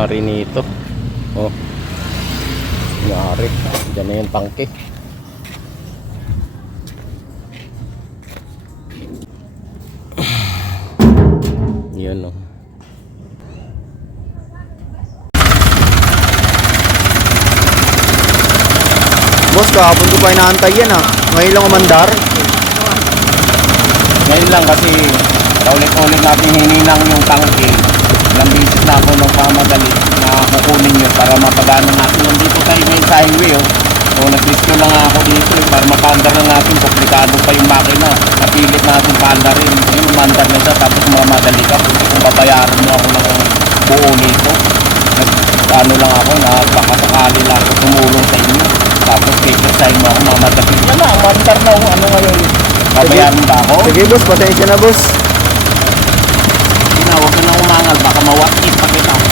may-ari nito. Oh. May-ari. Diyan na yung tangke. Yan oh. Boss, kahapon ko pa inaantay yan ah. Ngayon lang umandar. Ngayon lang kasi ulit-ulit natin hininang yung tangke. Ilang beses na ako nung pamadali na kukunin yun para mapagana natin. Nandito tayo ngayon sa highway oh. So nag-disco lang ako dito para mapandar na natin. Komplikado pa yung makina. Napilit natin paandar rin. Ngayon umandar na siya tapos mamadali ka. Kung babayaran mo ako ng buo nito. Ano lang ako na baka sakali lang ako tumulong sa inyo. Tapos kikasay mo ako mamadali. Yan na, umandar na ako. Ano ngayon? Babayaran ba ako? Sige boss, pasensya na boss. Huwag ka na umangal, baka mawakit pa kita.